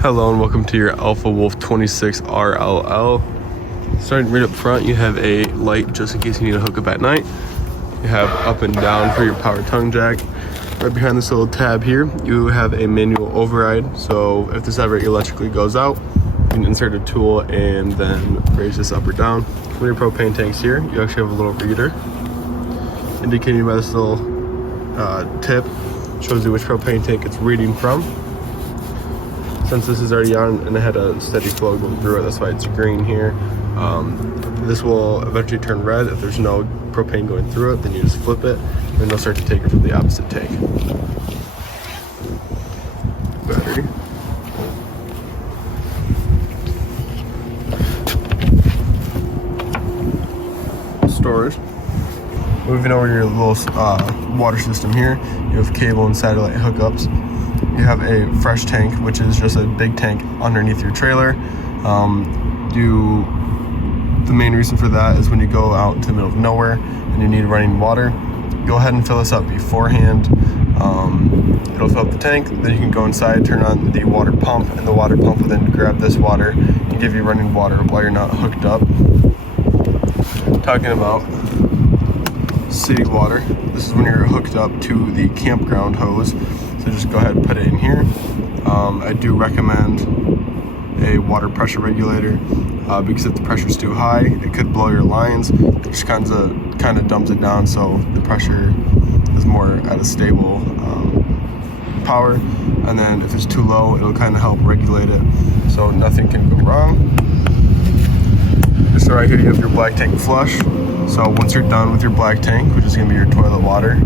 Hello and welcome to your Alpha Wolf 26RL-L. Starting right up front, you have a light just in case you need to hook up at night. You have up and down for your power tongue jack. Right behind this little tab here, you have a manual override. So if this ever electrically goes out, you can insert a tool and then raise this up or down. For your propane tanks here, you actually have a little reader indicating by this little tip. Shows you which propane tank it's reading from. Since this is already on and it had a steady flow going through it, that's why it's green here. This will eventually turn red. If there's no propane going through it, then you just flip it and it'll start to take it from the opposite tank. Battery. Storage. Moving over to your little water system here, you have cable and satellite hookups. You have a fresh tank, which is just a big tank underneath your trailer. The main reason for that is when you go out into the middle of nowhere and you need running water, go ahead and fill this up beforehand. It'll fill up the tank, then you can go inside, turn on the water pump, and the water pump will then grab this water and give you running water while you're not hooked up. Talking about city water, this is when you're hooked up to the campground hose. So just go ahead and put it in here. I do recommend a water pressure regulator because if the pressure is too high, it could blow your lines. It just kind of dumps it down so the pressure is more at a stable power. And then if it's too low, it'll kind of help regulate it so nothing can go wrong. So right here you have your black tank flush. So once you're done with your black tank, which is going to be your toilet water,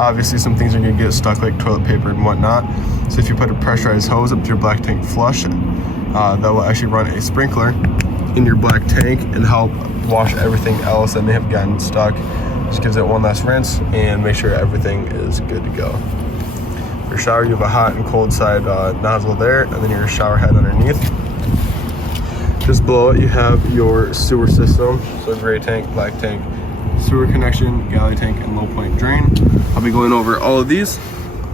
obviously some things are going to get stuck like toilet paper and whatnot. So if you put a pressurized hose up to your black tank flush, that will actually run a sprinkler in your black tank and help wash everything else that may have gotten stuck. Just gives it one last rinse and make sure everything is good to go. For your shower, you have a hot and cold side nozzle there, and then your shower head underneath. Just below it, you have your sewer system. So gray tank, black tank, sewer connection, galley tank, and low point drain. I'll be going over all of these.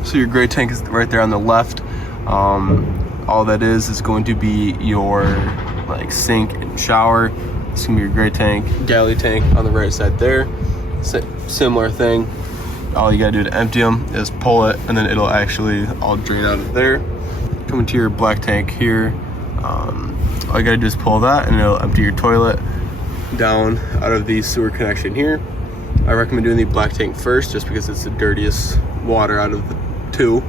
So your gray tank is right there on the left. All that is going to be your sink and shower. It's gonna be your gray tank, galley tank on the right side there. Similar thing. All you gotta do to empty them is pull it, and then it'll actually all drain out of there. Coming to your black tank here. All you gotta do is pull that, and it'll empty your toilet down out of the sewer connection here. I recommend doing the black tank first just because it's the dirtiest water out of the two.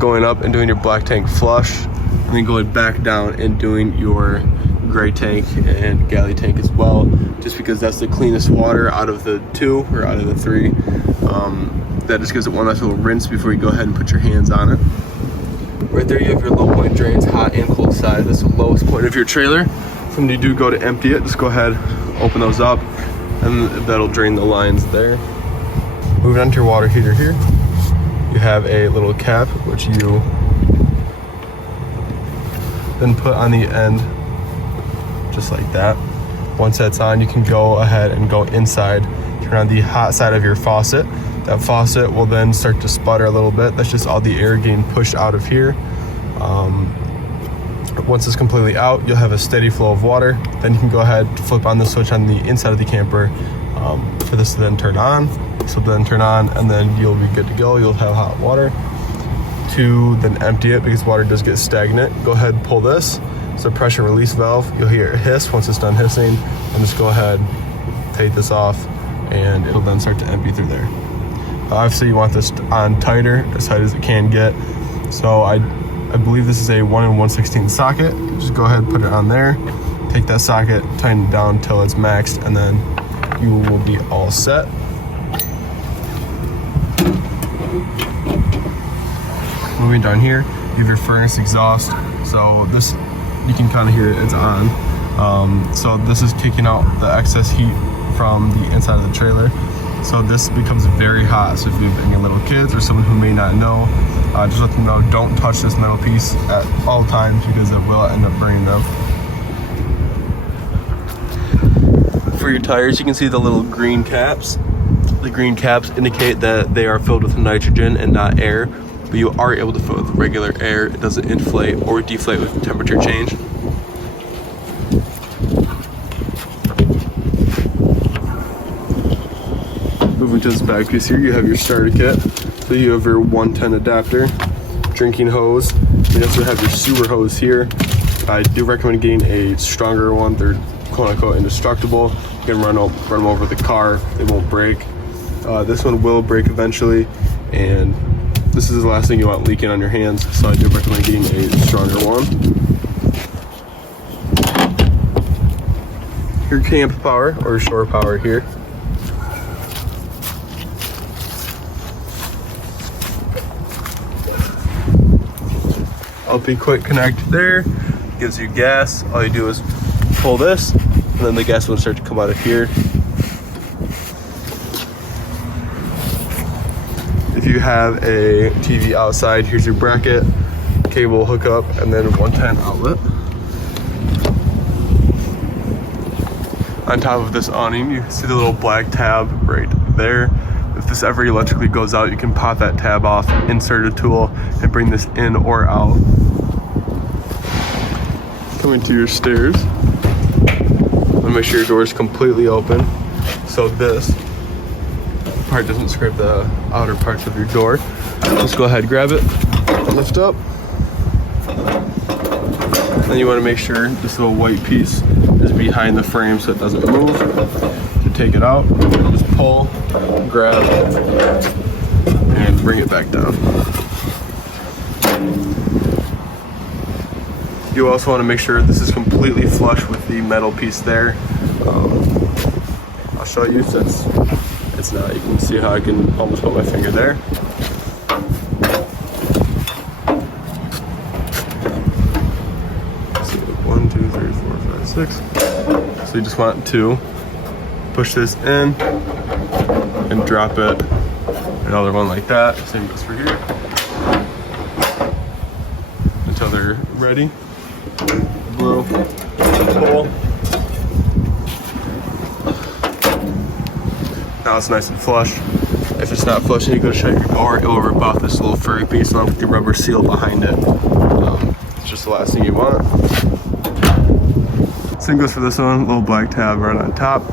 Going up and doing your black tank flush, and then going back down and doing your gray tank and galley tank as well, just because that's the cleanest water out of the two or out of the three. That just gives it one last little rinse before you go ahead and put your hands on it. Right there you have your low point drains, hot and cold side. That's the lowest point of your trailer. So when you do go to empty it, just go ahead, open those up, and that'll drain the lines there. Moving on to your water heater here, you have a little cap which you then put on the end just like that. Once that's on, you can go ahead and go inside, turn on the hot side of your faucet. That faucet will then start to sputter a little bit. That's just all the air getting pushed out of here. Once it's completely out, you'll have a steady flow of water. Then you can go ahead, flip on the switch on the inside of the camper for this to then turn on. So then turn on, and then you'll be good to go. You'll have hot water. To then empty it because water does get stagnant. Go ahead and pull this. It's a pressure release valve. You'll hear it hiss once it's done hissing. And just go ahead, take this off, and it'll then start to empty through there. Obviously you want this on tighter, as tight as it can get. So I believe this is a 1 1/16 socket. Just go ahead and put it on there. Take that socket, tighten it down until it's maxed, and then you will be all set. Moving down here, you have your furnace exhaust. So this, you can kind of hear it, it's on. So this is kicking out the excess heat from the inside of the trailer. So this becomes very hot. So if you've got little kids or someone who may not know, just let them know, don't touch this metal piece at all times because it will end up burning them. For your tires, you can see the little green caps. The green caps indicate that they are filled with nitrogen and not air. but you are able to fill it with regular air. It doesn't inflate or deflate with temperature change. Moving to this back piece here, you have your starter kit. So you have your 110 adapter, drinking hose. You also have your sewer hose here. I do recommend getting a stronger one. They're quote unquote indestructible. You can run them over the car, they won't break. This one will break eventually, and this is the last thing you want leaking on your hands, so I do recommend getting a stronger one. Your camp power or shore power here. LP quick connect there, gives you gas. All you do is pull this, and then the gas will start to come out of here. If you have a TV outside, here's your bracket, cable hookup, and then 110 outlet. On top of this awning, you see the little black tab right there. If this ever electrically goes out, you can pop that tab off, insert a tool, and bring this in or out. Coming to your stairs, and make sure your door is completely open, so this part doesn't scrape the outer parts of your door. Just go ahead, grab it, lift up. Then you want to make sure this little white piece is behind the frame so it doesn't move. To take it out, just pull, grab, and bring it back down. You also want to make sure this is completely flush with the metal piece there. I'll show you since it's not. You can see how I can almost put my finger there. So 1, 2, 3, 4, 5, 6. So you just want to push this in and drop it. Another one like that. Same goes for here. Until they're ready. Blow, pull. Now it's nice and flush. If it's not flush and you go to shut your door, it will rip off this little furry piece along with the rubber seal behind it. It's just the last thing you want. Same goes for this one, little black tab right on top.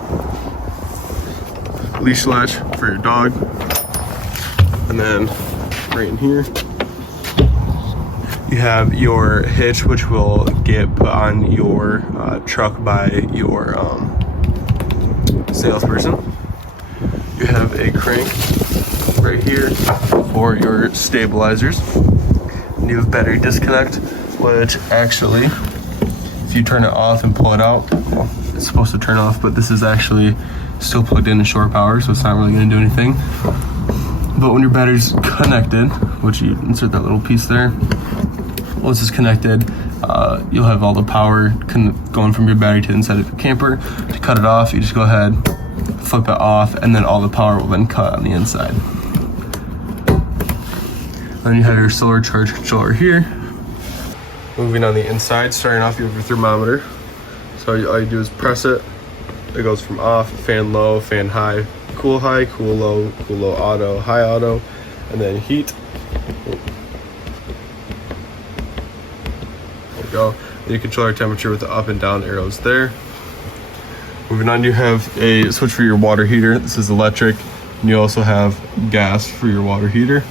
Leash latch for your dog. And then right in here, you have your hitch, which will get put on your truck by your salesperson. You have a crank right here for your stabilizers. And you have battery disconnect, which actually, if you turn it off and pull it out, well, it's supposed to turn off, but this is actually still plugged in to shore power, so it's not really going to do anything. But when your battery's connected, which you insert that little piece there, once it's connected, you'll have all the power going from your battery to the inside of your camper. To cut it off, you just go ahead, flip it off, and then all the power will then cut on the inside. Then you have your solar charge controller here. Moving on the inside, starting off, you have your thermometer. So all you do is press it. It goes from off, fan low, fan high, cool low, auto, high auto, and then heat. Go. You control your temperature with the up and down arrows there. Moving on, you have a switch for your water heater. This is electric, and you also have gas for your water heater.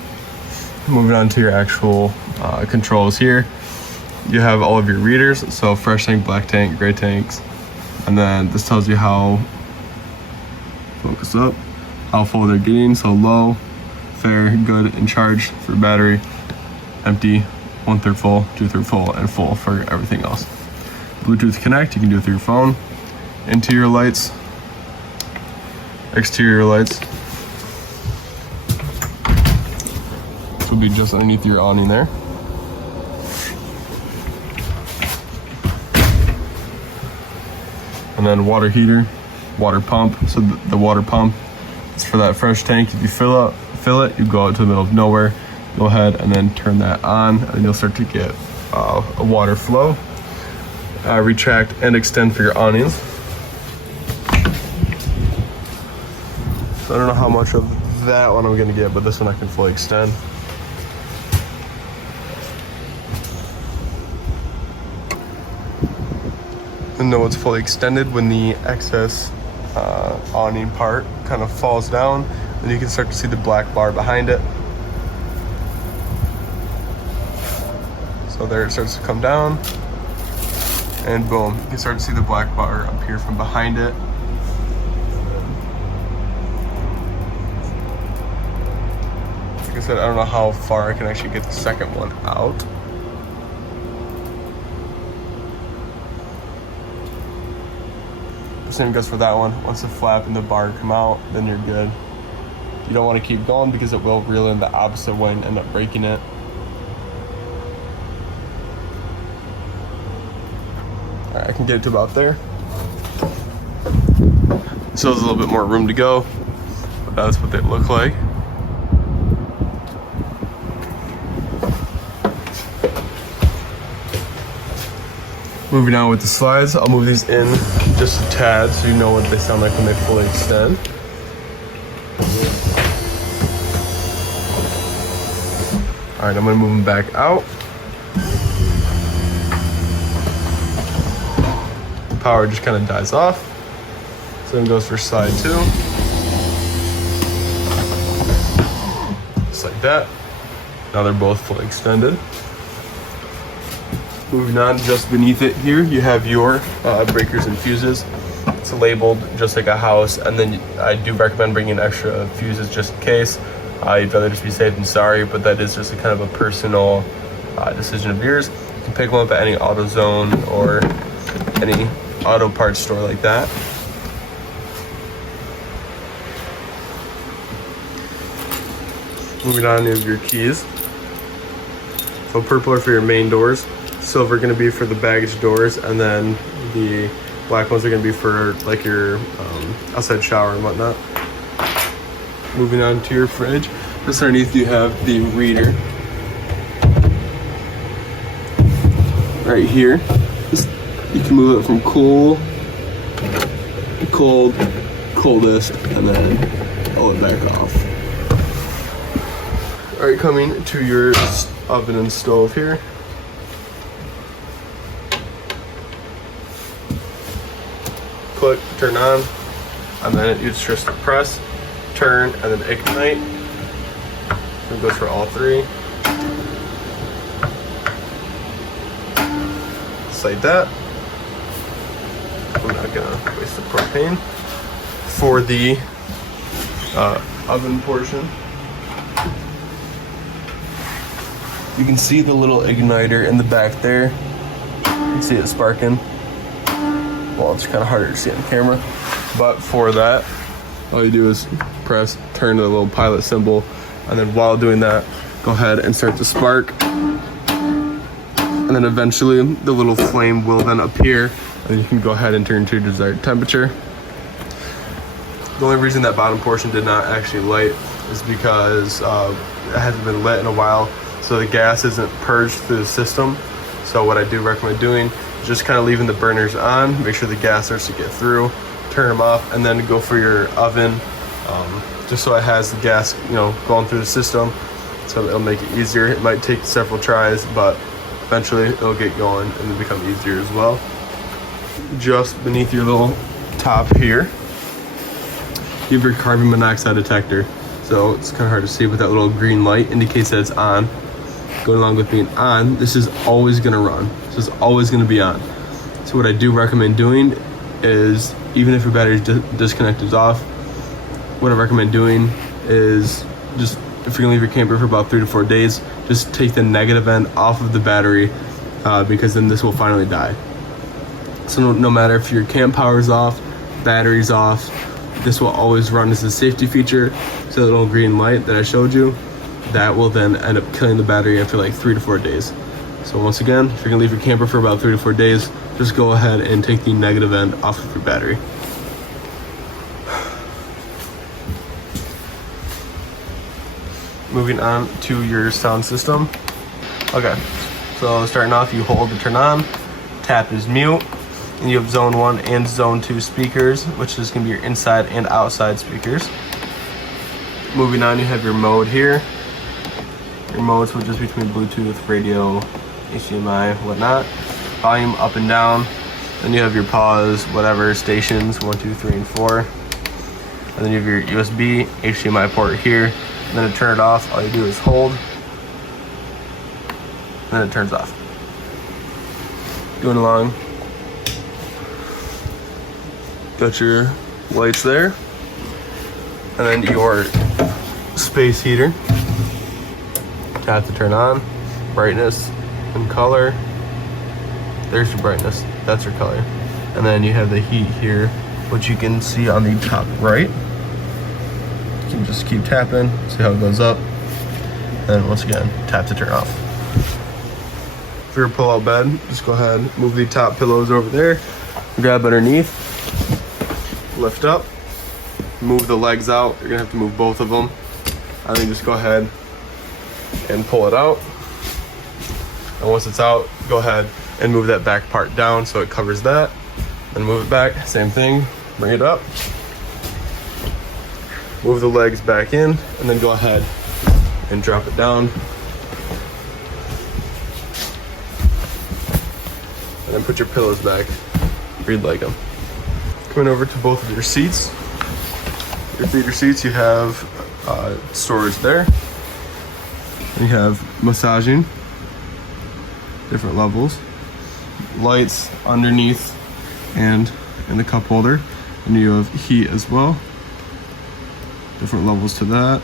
Moving on to your actual controls here, you have all of your readers, so fresh tank, black tank, gray tanks, and then this tells you how, focus up, how full they're getting. So low, fair, good, and charged for battery, empty, 1/3 full, 2/3 full, and full for everything else. Bluetooth connect, you can do it through your phone. Interior lights, exterior lights. This will be just underneath your awning there. And then water heater, water pump. So the water pump is for that fresh tank. If you fill it, you go out to the middle of nowhere. Go ahead and then turn that on, and you'll start to get a water flow. Retract and extend for your awnings. So I don't know how much of that one I'm gonna get, but this one I can fully extend. And though it's fully extended, when the excess awning part kind of falls down, then you can start to see the black bar behind it. So there it starts to come down, and boom, you can start to see the black bar appear from behind it. Like I said, I don't know how far I can actually get the second one out. The same goes for that one. Once the flap and the bar come out, then you're good. You don't want to keep going because it will reel in the opposite way and end up breaking it. Alright, I can get it to about there. So there's a little bit more room to go, but that's what they look like. Moving on with the slides, I'll move these in just a tad so you know what they sound like when they fully extend. Alright, I'm going to move them back out. Power just kind of dies off. So then goes for slide 2. Just like that. Now they're both fully extended. Moving on, just beneath it here, you have your breakers and fuses. It's labeled just like a house, and then I do recommend bringing extra fuses just in case. You'd rather just be safe than sorry, but that is just a kind of a personal decision of yours. You can pick one up at any AutoZone or any auto parts store like that. Moving on, you have your keys. So purple are for your main doors. Silver are going to be for the baggage doors, and then the black ones are going to be for like your outside shower and whatnot. Moving on to your fridge, just underneath you have the reader right here. You can move it from cool to cold, coldest, and then pull it back off. All right, coming to your oven and stove here. Click, turn on, and then it's just a press, turn, and then ignite. It goes for all three. Just like that. I'm not gonna waste the propane. For the oven portion, you can see the little igniter in the back there. You can see it sparking. Well, it's kind of harder to see on camera, but for that, all you do is press, turn to the little pilot symbol, and then while doing that, go ahead and start to spark. And then eventually the little flame will then appear, and you can go ahead and turn to your desired temperature. The only reason that bottom portion did not actually light is because it hasn't been lit in a while, so the gas isn't purged through the system. So what I do recommend doing is just kind of leaving the burners on, make sure the gas starts to get through, turn them off, and then go for your oven, just so it has the gas, going through the system. So it'll make it easier. It might take several tries, but eventually it'll get going and it'll become easier as well. Just beneath your little top here, you have your carbon monoxide detector. So it's kind of hard to see, but that little green light indicates that it's on. Going along with being on, this is always going to run. This is always going to be on. So what I do recommend doing is, even if your battery disconnect is off, what I recommend doing is just, if you're gonna leave your camper for about 3 to 4 days, just take the negative end off of the battery, because then this will finally die. So no matter if your camp power's off, battery's off, this will always run as a safety feature. So the little green light that I showed you, that will then end up killing the battery after like 3 to 4 days. So once again, if you're gonna leave your camper for about 3 to 4 days, just go ahead and take the negative end off of your battery. Moving on to your sound system. Okay, so starting off, you hold to turn on, tap is mute, and you have zone 1 and zone 2 speakers, which is gonna be your inside and outside speakers. Moving on, you have your mode here. Your mode switches between Bluetooth, radio, HDMI, whatnot. Volume up and down. Then you have your pause, whatever, stations, 1, 2, 3, and 4. And then you have your USB, HDMI port here. And then to turn it off, all you do is hold. And then it turns off. Going along. Got your lights there. And then your space heater. Tap to turn on. Brightness and color. There's your brightness. That's your color. And then you have the heat here, which you can see on the top right. You can just keep tapping, see how it goes up. And then once again, tap to turn off. For your pull-out bed, just go ahead, move the top pillows over there, grab underneath, lift up, move the legs out. You're gonna have to move both of them. And then just go ahead and pull it out. And once it's out, go ahead and move that back part down so it covers that. Then move it back, same thing, bring it up. Move the legs back in, and then go ahead and drop it down. And then put your pillows back where you'd like them. Coming over to both of your seats. Your theater seats, you have storage there. You have massaging, different levels. Lights underneath and in the cup holder. And you have heat as well. Different levels to that.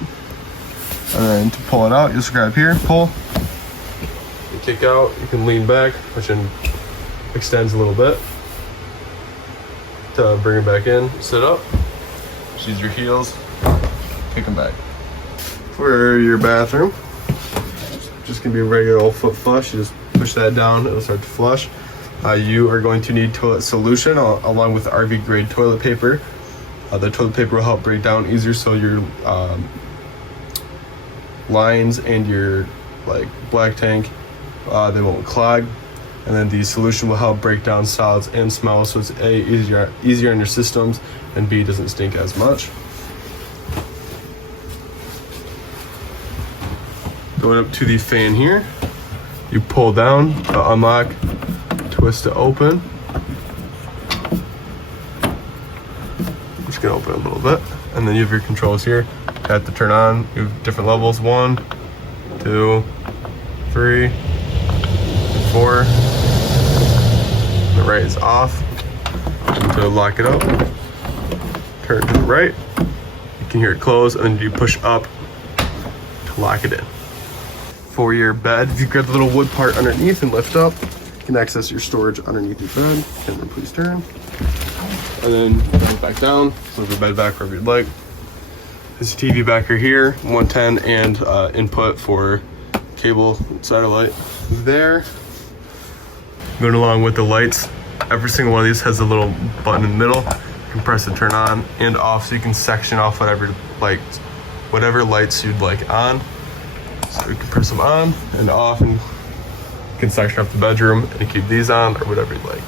And then to pull it out, you just grab here, pull. You kick out, you can lean back, which extends a little bit. To bring it back in, sit up. Just use your heels, kick them back. For your bathroom, just gonna be a regular old foot flush. You just push that down, it'll start to flush. You are going to need toilet solution along with RV grade toilet paper. The toilet paper will help break down easier, so your lines and your black tank, they won't clog. And then the solution will help break down solids and smells, so it's A, easier on your systems, and B, doesn't stink as much. Going up to the fan here, you pull down, unlock, twist to open. I'm just gonna open it a little bit. And then you have your controls here. Tap to turn on, you have different levels, 1, 2, 3, 4. The right is off. To lock it up, turn to the right. You can hear it close, and then you push up to lock it in. For your bed, if you grab the little wood part underneath and lift up, you can access your storage underneath your bed. Camera, please turn. And then bring it back down, move your bed back wherever you'd like. There's a TV backer here, 110, and input for cable satellite there. Going along with the lights, every single one of these has a little button in the middle. You can press and turn on and off, so you can section off whatever lights you'd like on. So you can press them on and off, and you can section off the bedroom and keep these on or whatever you'd like.